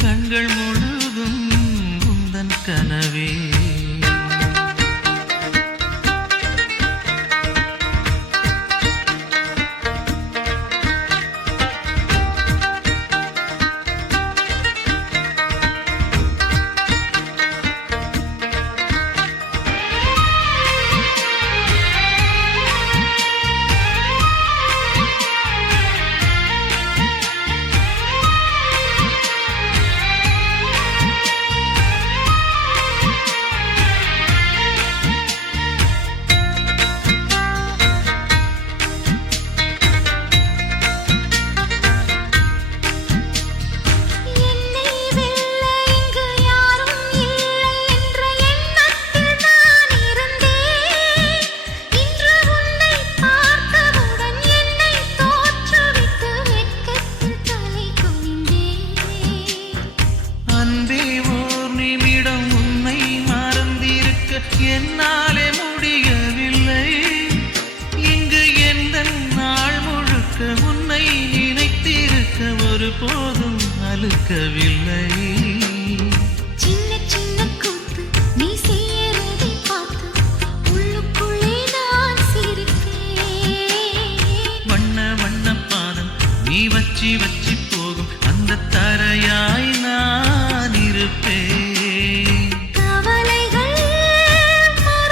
கண்கள் முழுதும் உந்தன் கனவே என்னாலே முடியவில்லை இங்கு எந்த நாள் முழுக்க உன்னை நினைத்திருக்க ஒருபோதும் அலுக்கவில்லை சின்ன சின்ன கூத்து நீ செய்யறதை பார்த்து உள்ளுக்குள்ளே நான் சிரிப்பேன் வண்ண வண்ண பாதம் நீ வச்சி